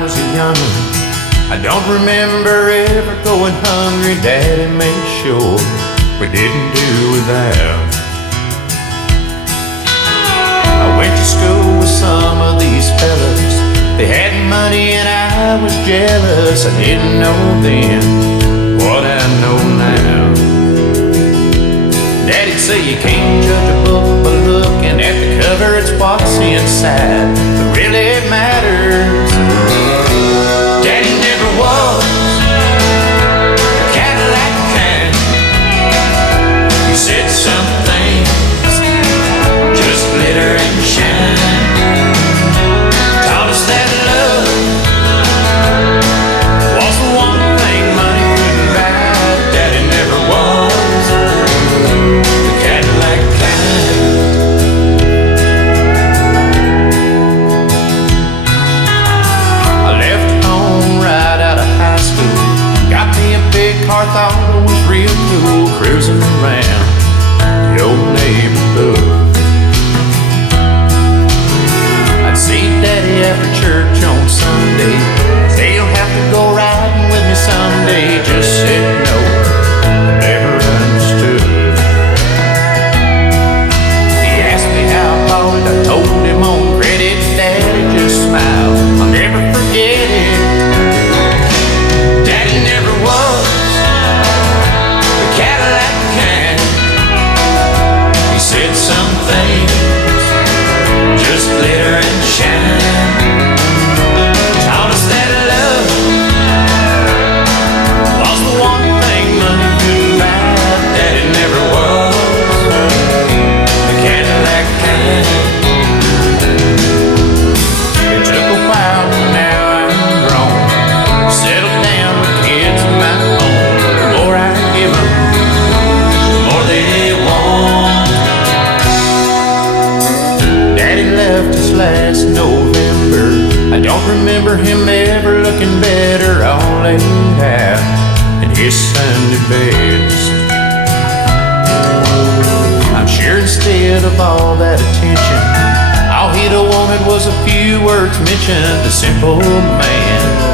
was a young'un, I don't remember ever going hungry. Daddy made sure we didn't do without. I went to school with some of these fellas. They had money and I was jealous. I didn't know then what I know now. Daddy'd say you can't judge a book by looking at the cover. It's what's inside that really matters. Daddy never was a Cadillac kind. He said some things just glitter and shine. Taught us that love was the one thing money couldn't buy. Daddy never was the Cadillac kind. I left home right out of high school. Got me a big car, thought it was real cool. Cruising around the old neighborhood. I'd see Daddy after church on Sunday. Say you'll have to go riding with me someday. Just said no, I never understood. He asked me how I bought it, I told him on credit. Daddy just smiled, I'll never forget it. Daddy never was the Cadillac kind. He said some things just glitter and shine. Taught us that love was the one thing money couldn't buy. Daddy never was the Cadillac kind. It took a while, now I'm grown, settled down with kids of my own. The more I give them, the more they want. Daddy left us last November. I don't remember him ever looking better, all laid out in his Sunday best. I'm sure instead of all that attention, all he'd have wanted was a few words mentioned. A simple man